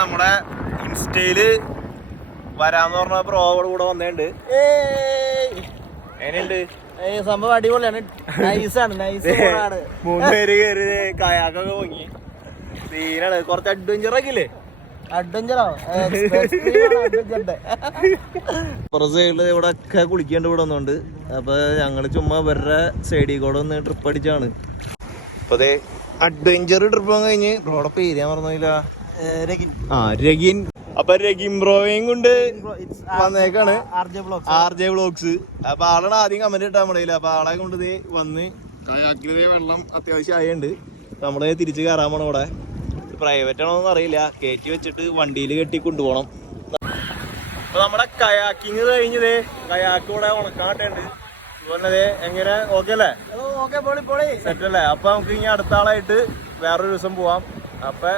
നമ്മുടെ ഇൻസ്റ്റയില് വരാന്ന് പറഞ്ഞ ബ്രോയോട് കൂടെ വന്നേണ്ട്. എങ്ങനെയുണ്ട് സംഭവം? അടിപൊളിയാണ്, നൈസാണ്, നൈസ്. 3 പേര് കയറി കയാക്കൊക്കെ പൊങ്ങി സീനാണ്. കുറച്ച് അഡ്വഞ്ചർ ഒക്കെ ഇല്ലേ? അഡ്വഞ്ചറോ? സൈഡില് ഇവിടെ ഒക്കെ കുളിക്കേണ്ട ഇവിടെ വന്നോണ്ട് അപ്പൊ ഞങ്ങള് ചുമ്മാ ഇവരുടെ സൈഡിൽ കൂടെ ഒന്ന് ട്രിപ്പ് അടിച്ചാണ്. അപ്പൊ അതെ അഡ്വഞ്ചർ ട്രിപ്പ് കഴിഞ്ഞ് ബ്രോയുടെ പേര് പറഞ്ഞില്ല. രഗിൻ. അപ്പൊ രഗിൻ ബ്രോയും കൊണ്ട് വന്നേക്കാണ് RJ വ്ളോഗ്സ്. അപ്പൊ ആളാണ് ആദ്യം കമന്റ് ഇട്ടാൻ പറ്റില്ല. അപ്പൊ ആളെ കൊണ്ട് ഇതേ വന്ന് കയാക്കിലെ വെള്ളം അത്യാവശ്യം ആയുണ്ട്. നമ്മളെ തിരിച്ച് കയറാൻ പോണം. ഇവിടെ പ്രൈവറ്റ് ആണോന്ന് അറിയില്ല, കയറ്റി വെച്ചിട്ട് വണ്ടിയിൽ കെട്ടി കൊണ്ടുപോകണം. അപ്പൊ നമ്മുടെ കയാക്കിങ് കഴിഞ്ഞതേ കയാക്ക് ഇവിടെ ഉണക്കാട്ടുണ്ട്. പറഞ്ഞതേ എങ്ങനെ ഓക്കെ അല്ലേ? സെറ്റ് അല്ലേ? അപ്പൊ നമുക്ക് ഇനി അടുത്ത ആളായിട്ട് വേറൊരു ദിവസം പോവാം. അപ്പൊ